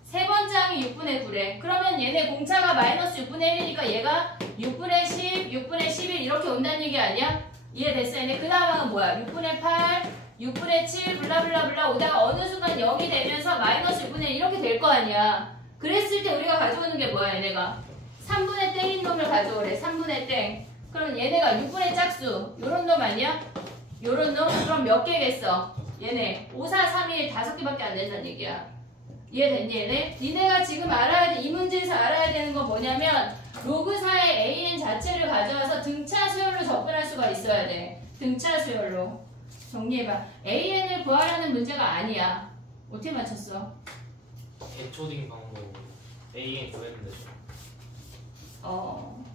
세 번째 항이 6분의 9래. 그러면 얘네 공차가 마이너스 6분의 1이니까 얘가 6분의 10, 6분의 11 이렇게 온다는 얘기 아니야? 이해됐어? 얘네 그 다음 항은 뭐야? 6분의 8, 6분의 7 블라블라블라 오다가 어느 순간 0이 되면서 마이너스 6분의 1 이렇게 될 거 아니야. 그랬을 때 우리가 가져오는 게 뭐야 얘네가? 3분의 땡인 놈을 가져오래. 3분의 땡. 그럼 얘네가 6분의 짝수 요런 놈 아니야? 요런 놈? 그럼 몇 개겠어? 얘네 5, 4, 3, 1 5개밖에 안 된다는 얘기야. 이해됐니 얘네? 니네가 지금 알아야 돼. 이 문제에서 알아야 되는 건 뭐냐면 로그 4의 AN 자체를 가져와서 등차 수열로 접근할 수가 있어야 돼. 등차 수열로. 정리해봐. AN을 구하라는 문제가 아니야. 어떻게 맞췄어? 대초딩 방법 AN 구했는데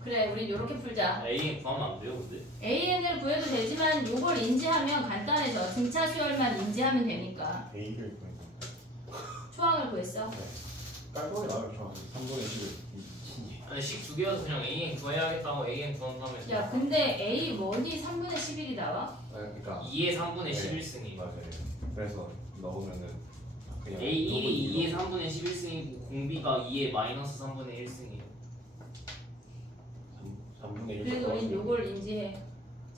그래 우리 요렇게 풀자. AN 구하면 안 돼요 근데? AN을 구해도 되지만 요걸 인지하면 간단해져. 등차 수열만 인지하면 되니까. A를 구했는데 초항을 구했어. 깔끔하게 나와요. 저 3분의 1을 아니 식 두 개여서 그냥 AN 구해야겠다고 AN 구한 다음에 야 근데 A1이 3분의 11이 나와? 그러니까 2의 3분의 네. 11승이 맞아요. 그래서 넣으면은 그냥 A1이 2의 3분의 11승이고 공비가 2의 마이너스 3분의 1승이에요. 3분의 1. 그래도 우린 요걸 인지해.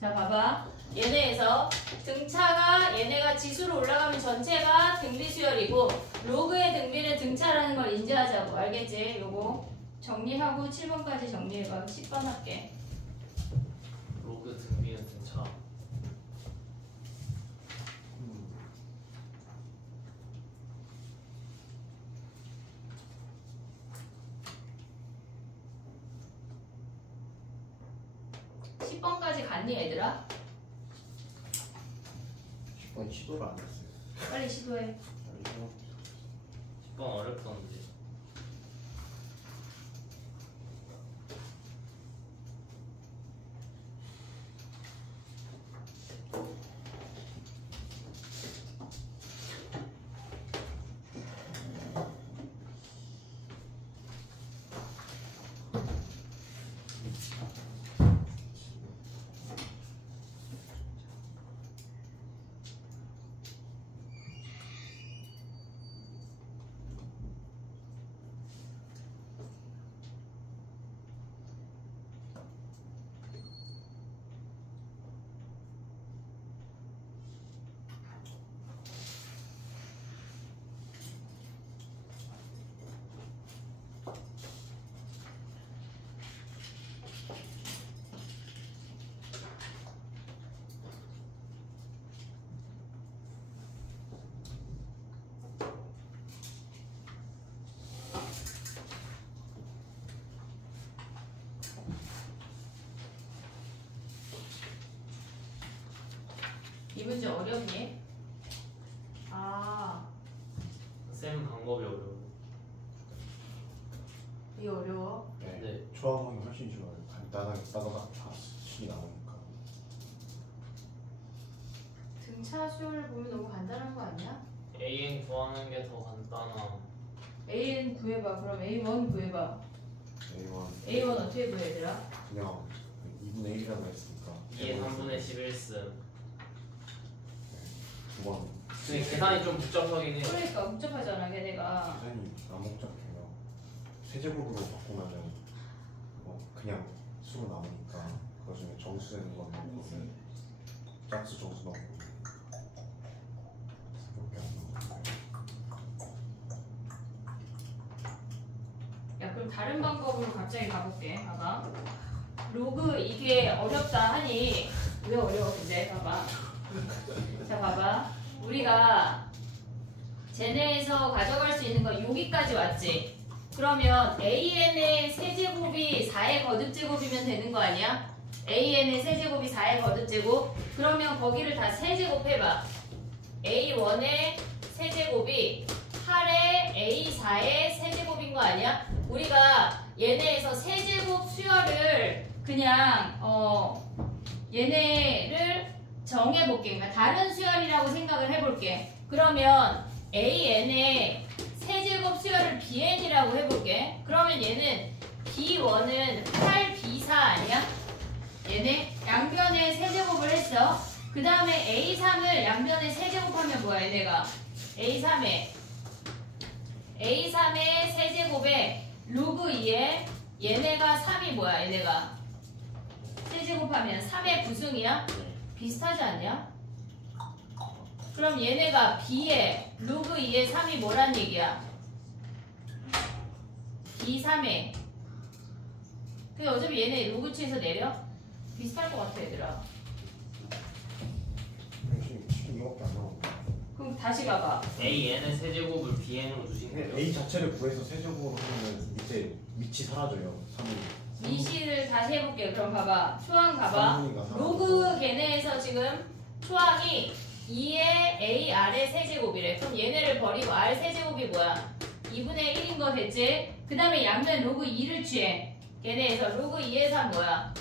자 봐봐. 얘네에서 등차가 얘네가 지수로 올라가면 전체가 등비 수열이고 로그의 등비는 등차라는 걸 인지하자고. 알겠지? 요거 정리하고 7번까지 정리해봐. 10번 할게. 로그 등비는 등차. 갔니 얘들아? 10번 시도를 안 했어요. 빨리 시도해. 10번 어렵던데. 이 문제 어렵니? 아, 쌤 방법이 어려워. 이게 어려워? 네. 네. 초함은 훨씬 좋아요. 간단하게 따다가 다 식이 나오니까. 등차 수열을 보면 너무 간단한 거 아니야? AN 구하는 게 더 간단함. AN 구해봐. 그럼 A1 구해봐. A1 A1 어떻게 구해 얘들아? 그냥 2분의 1이라고 했으니까 2의 3분의 11승. 2번 근데 계산이 좀 복잡하긴 해. 그러니까 복잡하잖아 걔네가. 계산이 남복잡해요. 세제곱으로 바꾸면은 그냥 수로 남으니까 그 중에 정수 되는 건 넣고는 짝수 정수 넣고 그렇게 안 나오는데. 야 그럼 다른 방법으로 갑자기 가볼게. 봐봐. 로그 이게 어렵다 하니 왜 어려워 근데 봐봐. 자 봐봐. 우리가 쟤네에서 가져갈 수 있는 거 여기까지 왔지. 그러면 AN의 세제곱이 4의 거듭제곱이면 되는 거 아니야? AN의 세제곱이 4의 거듭제곱. 그러면 거기를 다 세제곱해봐. A1의 세제곱이 8의 A4의 세제곱인 거 아니야? 우리가 얘네에서 세제곱 수열을 그냥 얘네를 정해볼게. 그러니까 다른 수열이라고 생각을 해볼게. 그러면 AN의 세제곱 수열을 BN이라고 해볼게. 그러면 얘는 B1은 8B4 아니야? 얘네 양변에 세제곱을 했어. 그 다음에 A3을 양변에 세제곱하면 뭐야 얘네가? A3의 세제곱에 로그 2에 얘네가 3이 뭐야 얘네가? 세제곱하면 3의 부승이야? 비슷하지 않냐? 그럼 얘네가 B에 로그 2에 3이 뭐란 얘기야? B3에 근데 어차피 얘네 로그 2에서 내려? 비슷할 것 같아 얘들아. 지금 이거밖에 안 나오는데. 그럼 다시 봐봐. AN의 세제곱을 BN으로 주신 근데 거죠? A 자체를 구해서 세제곱으로 하면 밑에 밑이 사라져요. 3이. 미시를 다시 해볼게요. 그럼 봐봐. 초항 봐봐. 3분위가 사라져. 로그 걔네에서 지금 초항이 2의 A R의 세제곱이래. 그럼 얘네를 버리고 R 세제곱이 뭐야? 2분의 1인 거 됐지? 그 다음에 양변 로그 2를 취해. 걔네에서 로그 2의 3 뭐야?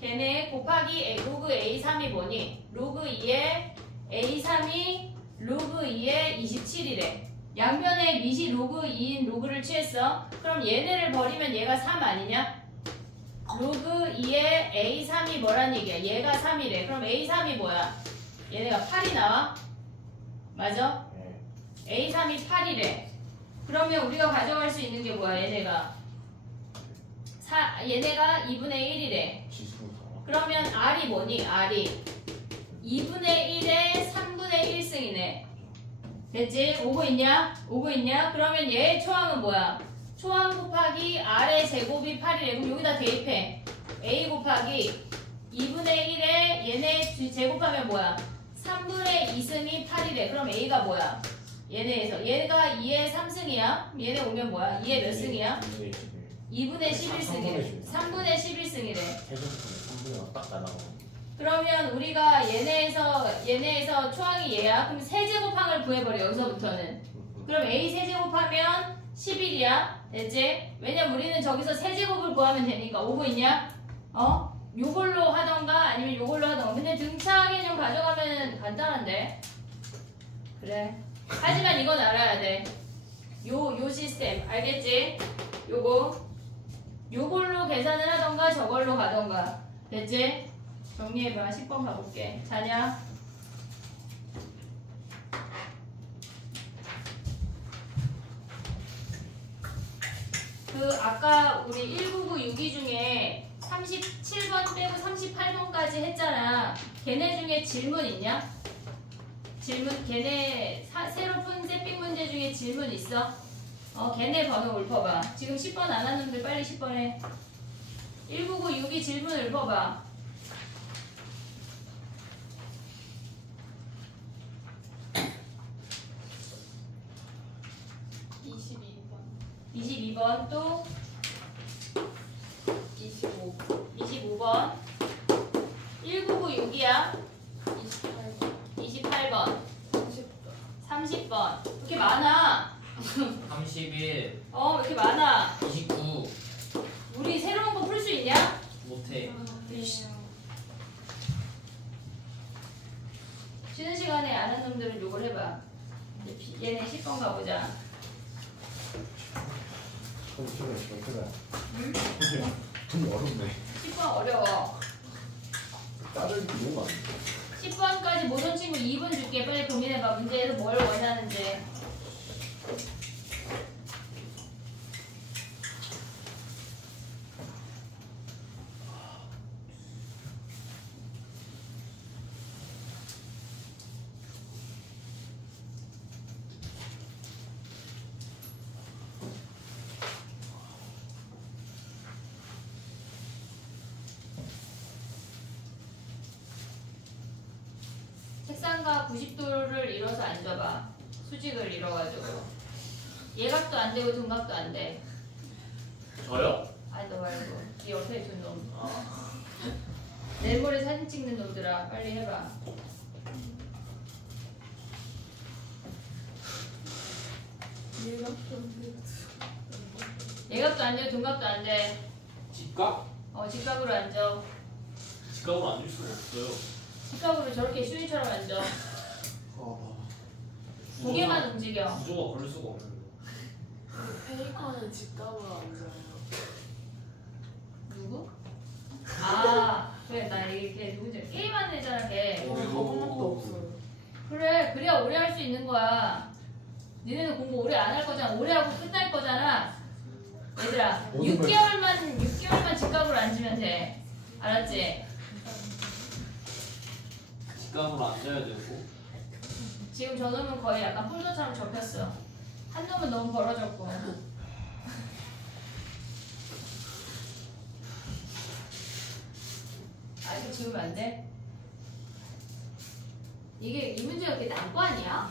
걔네 곱하기 로그 A3이 뭐니? 로그 2의 A3이 로그 2의 27이래. 양변에 밑이 로그 2인 로그를 취했어. 그럼 얘네를 버리면 얘가 3 아니냐? 로그 2의 A3이 뭐란 얘기야? 얘가 3이래. 그럼 A3이 뭐야? 얘네가 8이 나와? 맞아? 네. A3이 8이래. 그러면 우리가 가져갈 수 있는 게 뭐야? 얘네가 얘네가 2분의 1이래. 지수로 나와. 그러면 R이 뭐니? R이 2분의 1에 3분의 1승이네. 됐지? 오고 있냐? 오고 있냐? 그러면 얘의 초항은 뭐야? 초항 곱하기 R의 제곱이 8이래. 그럼 여기다 대입해. A 곱하기 2분의 1에 얘네 제곱하면 뭐야? 3분의 2승이 8이래. 그럼 A가 뭐야? 얘네에서 얘가 2의 3승이야? 얘네 오면 뭐야? 2의 몇 승이야? 2분의 11승이래. 3분의 11승이래. 세제곱하면 3분의 딱 나가고. 그러면 우리가 얘네에서 초항이 얘야. 그럼 세제곱항을 구해버려 여기서부터는. 그럼 A 세제곱하면 11이야. 됐지? 왜냐면 우리는 저기서 세제곱을 구하면 되니까. 오고 있냐? 요걸로 하던가 아니면 요걸로 하던가. 근데 등차항에 좀 가져가면 간단한데. 그래. 하지만 이건 알아야 돼. 요 시스템 알겠지? 요걸로 계산을 하던가 저걸로 가던가. 됐지? 정리해봐. 10번 가볼게. 자냐? 아까 우리 1996이 중에 37번 빼고 38번까지 했잖아. 걔네 중에 질문 있냐? 질문 걔네 새로 푼 세핑 문제 중에 질문 있어? 걔네 번호 읊어봐. 지금 10번 안 한 놈들 빨리 10번 해. 1996이 질문 읊어봐. 22번 또 25번 1996이야 28번 30번 이렇게 많아 31, 왜 이렇게 많아 29 우리 새로운 거 풀 수 있냐? 못해. 쉬는 시간에 아는 놈들은 요걸 해봐 얘네 10번 가보자 응? 좀 어렵네. 10번 어려워. 따르기 너무 많네. 10번까지 못 온 친구 2분 줄게. 빨리 고민해봐. 문제에서 뭘 원하는지. 책상과 90도를 이뤄서 앉아봐. 수직을 이뤄가지고. 예각도 안 되고 둔각도 안 돼. 저요? 아니 너 말고 네 옆에 둔 놈. 아, 내일 모레 사진 찍는 놈들아 빨리 해봐. 얘가 좀 예각도 안 되고 둔각도 안 돼. 직각? 직각으로 앉아. 직각으로 앉을 수가 없어요. 직각으로 저렇게 슈이처럼 앉아. 고개만 움직여. 구조가 그럴 수가 없는데. 페이커는 직각으로 앉아요. 누구? 아 그래 나 이게 누구지? 게임하는 애잖아 걔. 저는 가본 적도 없어요. 그래 그래야 오래 할 수 있는 거야. 니네는 공부 오래 안 할 거잖아. 오래 하고 끝날 거잖아. 얘들아 6개월만 직각으로 앉으면 돼. 알았지? 직각으로 앉아야 되고. 지금 저 놈은 거의 약간 폴더처럼 접혔어. 한 놈은 너무 벌어졌고. 이거 지우면 안 돼? 이게 이 문제가 그렇게 난관이야?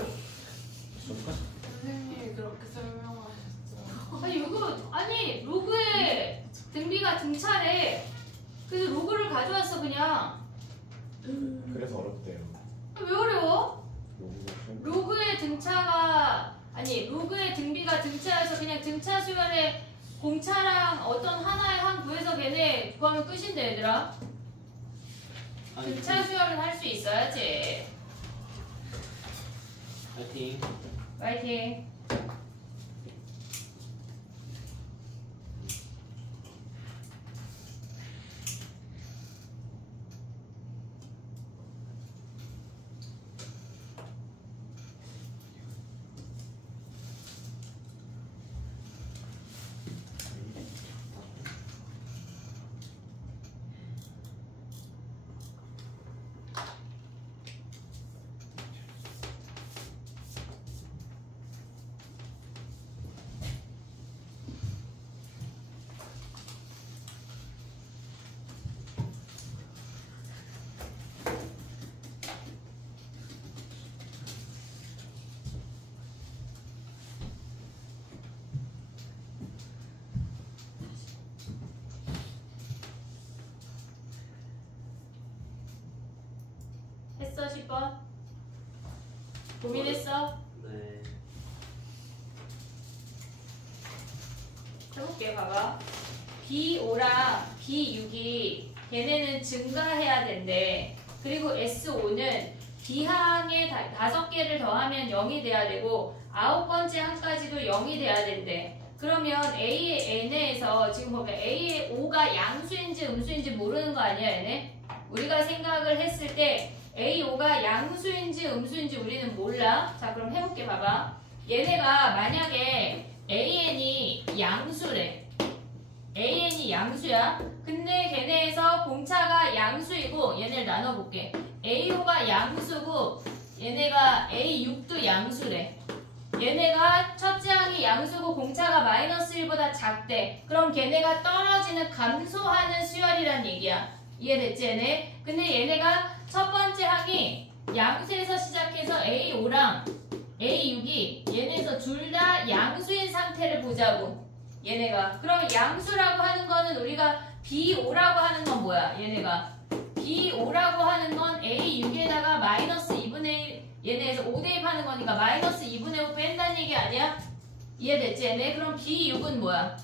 선생님이 그렇게 설명하셨죠. 아니 이거 아니 로그에 등비가 등차래. 그래서 로그를 가져왔어 그냥. 그래서 어렵대요. 왜 어려워? 요거 로그의 등차가 아니 로그의 등비가 등차여서 그냥 등차 수열의 공차랑 어떤 하나의 한 구에서 걔네 구하면 끝인데 얘들아. 아니, 등차 수열은 할 수 있어야지. 파이팅. 파이팅. 했어 10번? 고민했어? 네. 해볼게 봐봐. B5랑 B6이 걔네는 증가해야 된대. 그리고 S5는 B항에 5개를 더하면 0이 돼야 되고 9번째 항까지도 0이 돼야 된대. 그러면 A의 N에서 지금 보면 A의 5가 양수인지 음수인지 모르는 거 아니야 얘네? 우리가 생각을 했을 때 A5가 양수인지 음수인지 우리는 몰라. 자 그럼 해볼게 봐봐. 얘네가 만약에 AN이 양수래. AN이 양수야. 근데 걔네에서 공차가 양수이고 얘네를 나눠볼게. A5가 양수고 얘네가 A6도 양수래. 얘네가 첫째 항이 양수고 공차가 마이너스 1보다 작대. 그럼 걔네가 떨어지는 감소하는 수열이란 얘기야. 이해됐지 얘네? 근데 얘네가 첫 번째 항이 양수에서 시작해서 A5랑 A6이 얘네에서 둘 다 양수인 상태를 보자고. 얘네가 그럼 양수라고 하는 거는 우리가 B5라고 하는 건 뭐야? 얘네가 B5라고 하는 건 A6에다가 마이너스 2분의 1 얘네에서 5 대입하는 거니까 마이너스 2분의 5 뺀다는 얘기 아니야? 이해됐지 얘네? 그럼 B6은 뭐야?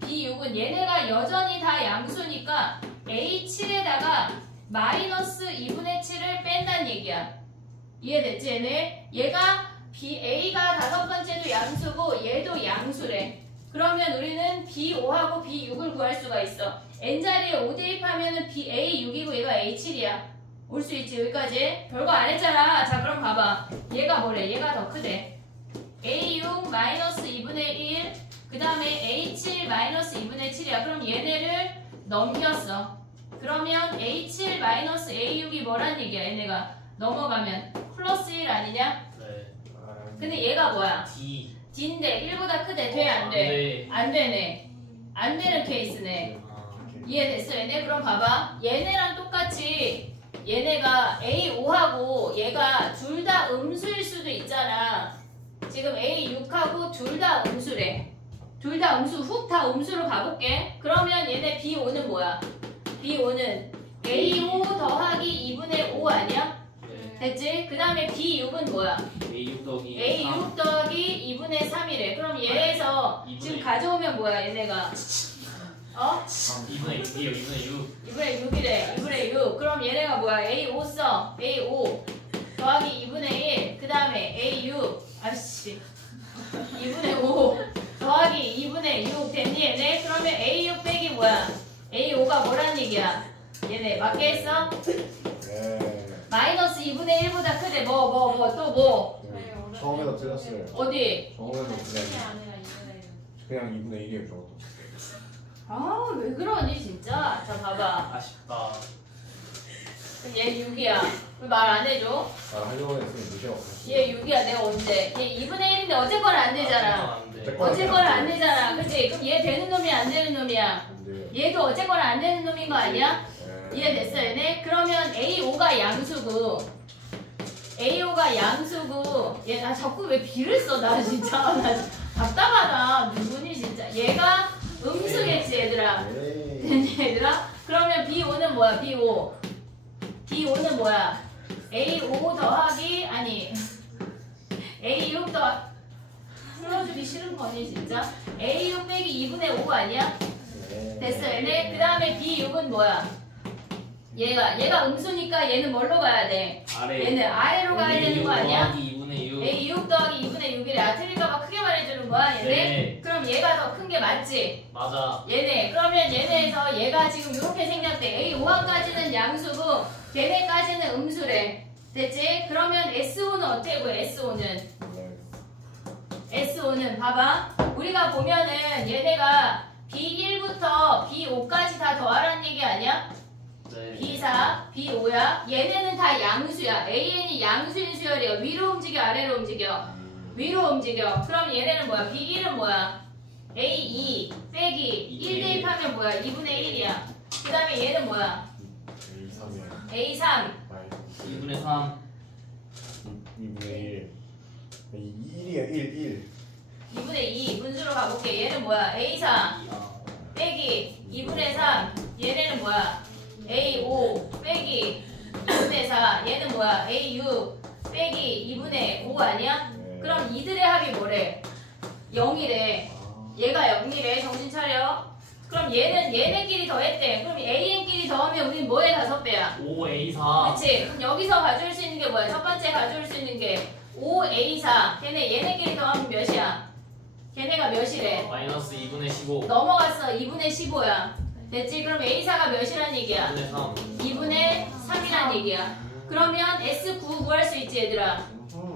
B6은 얘네가 여전히 다 양수니까 A7에다가 마이너스 2분의 7을 뺀다는 얘기야. 이해됐지 얘네? 얘가 A가 5번째도 양수고 얘도 양수래. 그러면 우리는 B5하고 B6을 구할 수가 있어. N자리에 5 대입하면은 A6이고 얘가 A7이야. 올 수 있지 여기까지. 별거 안 했잖아. 자 그럼 봐봐. 얘가 뭐래? 얘가 더 크대. A6 마이너스 2분의 1 그 다음에 A7 마이너스 2분의 7이야. 그럼 얘네를 넘겼어. 그러면 A7 마이너스 A6이 뭐란 얘기야? 얘네가 넘어가면 플러스 1 아니냐? 네. 근데 얘가 뭐야? D. D인데 1보다 크대. 돼? 안 돼? 안 되네. 안 되는 케이스네. 이해됐어 얘네? 그럼 봐봐. 얘네랑 똑같이 얘네가 A5하고 얘가 둘 다 음수일 수도 있잖아. 지금 A6하고 둘 다 음수래. 둘 다 음수, 훅 다 음수로 가볼게. 그러면 얘네 B5는 뭐야? B5는 A5 더하기 2분의 5 아니야? 네. 됐지? 그 다음에 B6은 뭐야? A6 더하기 A6 더하기 2분의 3이래. 그럼 얘에서 2분의 지금 6. 가져오면 뭐야 얘네가? 어? 2분의 6이에요. 2분의 6. 2분의 6이래. 2분의 6. 그럼 얘네가 뭐야? A5 써. A5 더하기 2분의 1. 그 다음에 A6. 아씨. 2분의 5 더하기 2분의 6 됐니 얘네? 그러면 A6 빼기 뭐야? A5가 뭐란 얘기야? 얘네 맞게 했어? 네. 마이너스 2분의 1보다 크대. 또 뭐? 네. 처음에도 틀렸어요. 어디? 처음에도 그냥 2분의 1이에요 저것도. 아 왜 그러니 진짜. 자 봐봐. 아쉽다. 그럼 얘 6이야. 왜 말 안 해줘? 아 하려고 했으면 무시하고. 얘 6이야 내가 언제? 얘 2분의 1인데 어쨌거나 안 되잖아. 안 돼. 어쨌거나 안 되잖아. 그치? 그럼 얘 되는 놈이야 안 되는 놈이야? 안 돼요. 얘도 어쨌거나 안 되는 놈인 거 아니야? 네. 이해됐어 얘네? 그러면 A5가 양수고 A5가 양수고 얘 나 자꾸 왜 B를 써 나 진짜 나 답답하다. 누구니 진짜. 얘가 음수겠지 얘들아. 네. 됐니 얘들아? 그러면 B5는 뭐야? B5는 뭐야? A5 더하기 아니 A6 더 풀어주기 싫은 거니 진짜? A6 빼기 2분의 5 아니야? 네. 됐어 얘네? 그 다음에 B6은 뭐야? 얘가 음수니까 얘는 뭘로 가야 돼? 아래. 얘는 아래로 가야 되는 거 아니야? A6 2분의 6. A6 더하기 2분의 6이래. 아 틀릴까봐 크게 말해주는 거야 얘네? 네. 그럼 얘가 더 큰 게 맞지? 맞아. 얘네. 그러면 얘네에서 얘가 지금 이렇게 생겼대. A5항까지는 양수고 걔네까지는 음수래. 됐지? 그러면 S5는 어떻게 구해? S5는 네. S5는 봐봐. 우리가 보면은 얘네가 B1부터 B5까지 다 더하라는 얘기 아니야? 네. B4, B5야. 얘네는 다 양수야. AN이 양수인 수열이야. 위로 움직여, 아래로 움직여. 위로 움직여. 그럼 얘네는 뭐야? B1은 뭐야? A2 빼기 1 대입하면 뭐야? 2분의 1이야. 그 다음에 얘는 뭐야? A3이요. A3 2분의 3. 2분의 1. 1이에요 1. 2분의 2 분수로 가볼게. 얘는 뭐야? A4 빼기 2분의 3. 얘네는 뭐야? A5 빼기 2분의 4. 얘는 뭐야? A6 빼기 2분의 5 아니야? 네. 그럼 이들의 합이 뭐래? 0이래. 얘가 0이래. 정신 차려. 그럼 얘는 얘네끼리 더했대. 그럼 AN끼리 더하면 우린 뭐의 5배야? 5A4. 그치? 그럼 여기서 가져올 수 있는 게 뭐야? 첫 번째 가져올 수 있는 게 5A4. 걔네 얘네끼리 더하면 몇이야? 걔네가 몇이래? 마이너스 2분의 15. 넘어갔어. 2분의 15야. 됐지? 그럼 A4가 몇이란 얘기야? 2분의 3. 2분의 3이란 얘기야. 그러면 S9 구할 수 있지 얘들아.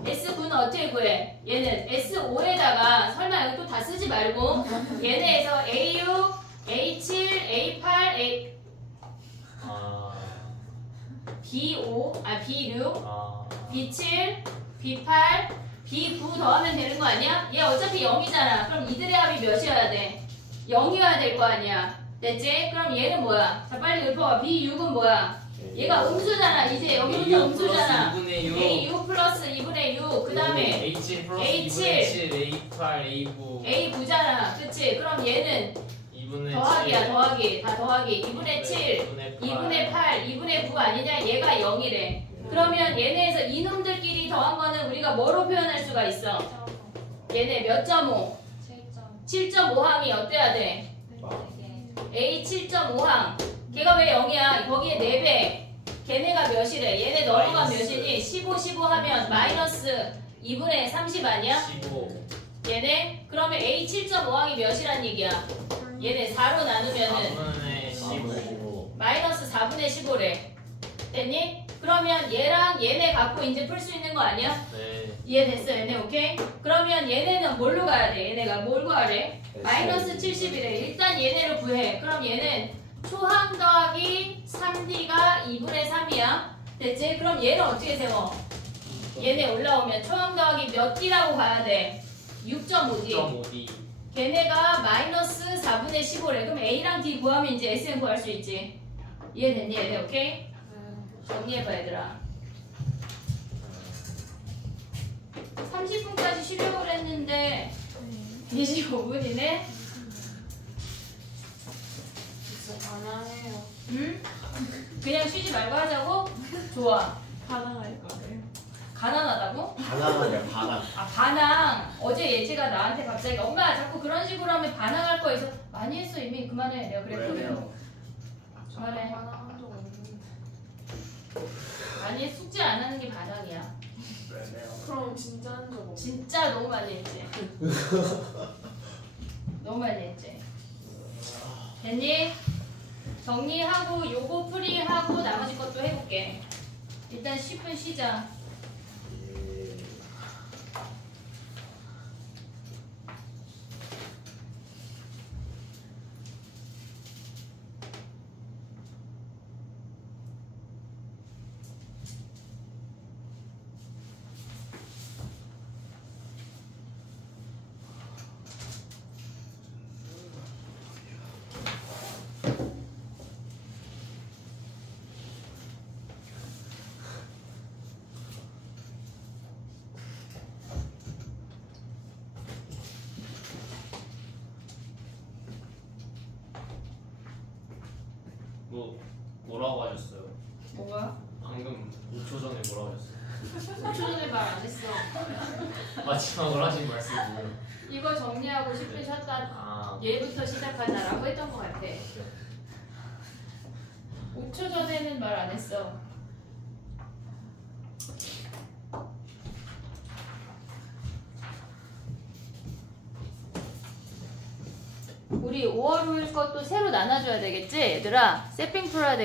S9는 어떻게 구해? 얘는 S5에다가 설마 여기 또 다 쓰지 말고 얘네에서 A6, A7, A8, 아. B5, B6, 아. B7, B8, B9 더하면 되는 거 아니야? 얘 어차피 0이잖아. 그럼 이들의 합이 몇이어야 돼? 0이어야 될 거 아니야. 됐지? 그럼 얘는 뭐야? 자 빨리 읊어봐. B6은 뭐야? 얘가 음수잖아. 이제 여기부터 음수잖아. 2분의 6. A6 플러스 2분의 6. 그 다음에 A7 플러스 A7. 2분의 7, A8, A9. A9잖아. 그치? 그럼 얘는 2분의 더하기야. 7. 더하기. 다 더하기. 2분의 7, 2분의 8, 2분의 9 아니냐? 얘가 0이래. 그러면 얘네에서 이놈들끼리 더한 거는 우리가 뭐로 표현할 수가 있어? 얘네 몇 점 5? 7.5항이 어때야 돼? A 7.5항. 걔가 왜 0이야? 거기에 4배. 걔네가 몇이래? 얘네 넘어간 몇이니? 15, 15 하면 마이너스 2분의 30 아니야? 15. 얘네 그러면 A 7.5항이 몇이란 얘기야? 얘네 4로 나누면은 4분의 15. 마이너스 4분의 15래. 됐니? 그러면 얘랑 얘네 갖고 이제 풀 수 있는 거 아니야? 네. 이해됐어 얘네 오케이? 그러면 얘네는 뭘로 가야 돼? 얘네가 뭘 구하래? 마이너스 70이래. 일단 얘네를 구해. 그럼 얘는 초항 더하기 3D가 2분의 3이야. 됐지? 그럼 얘는 어떻게 세워? 얘네 올라오면 초항 더하기 몇 D라고 가야 돼? 6.5D. 6.5D. 걔네가 마이너스 4분의 15래. 그럼 A랑 D 구하면 이제 SN 구할 수 있지. 이해됐니 얘네 오케이? 정리해봐 얘들아. 30분까지 쉬려고 했는데 25분이네? 진짜 가난해요. 응? 그냥 쉬지 말고 하자고? 좋아. 반항할 거예요. 가난하다고? 반항이야 반항. 아 반항. 어제 예지가 나한테 갑자기 엄마 자꾸 그런 식으로 하면 반항할 거야. 그래서 많이 했어 이미 그만해. 내가 그랬거든. 그만해. 가난한 적 없는데. 아니 숙제 안 하는 게 반항이야. 그럼 진짜 한 적 없어. 진짜 너무 많이 했지. 너무 많이 했지. 됐니? 정리하고 요거 풀이하고 나머지 것도 해볼게. 일단 10분 쉬자. 예. 뭐라고 하셨어요? 뭐가? 방금 5초 전에 뭐라고 하셨어요? 5초 전에 말 안 했어. 마지막으로 하신 말씀이요. 이거 정리하고 10분 쉬었다. 아. 얘부터 시작하자라고 했던 것 같아. 5초 전에는 말 안 했어. 우리 5월 5일 것도 새로 나눠줘야 되겠지? 얘들아 세핑 풀어야 돼.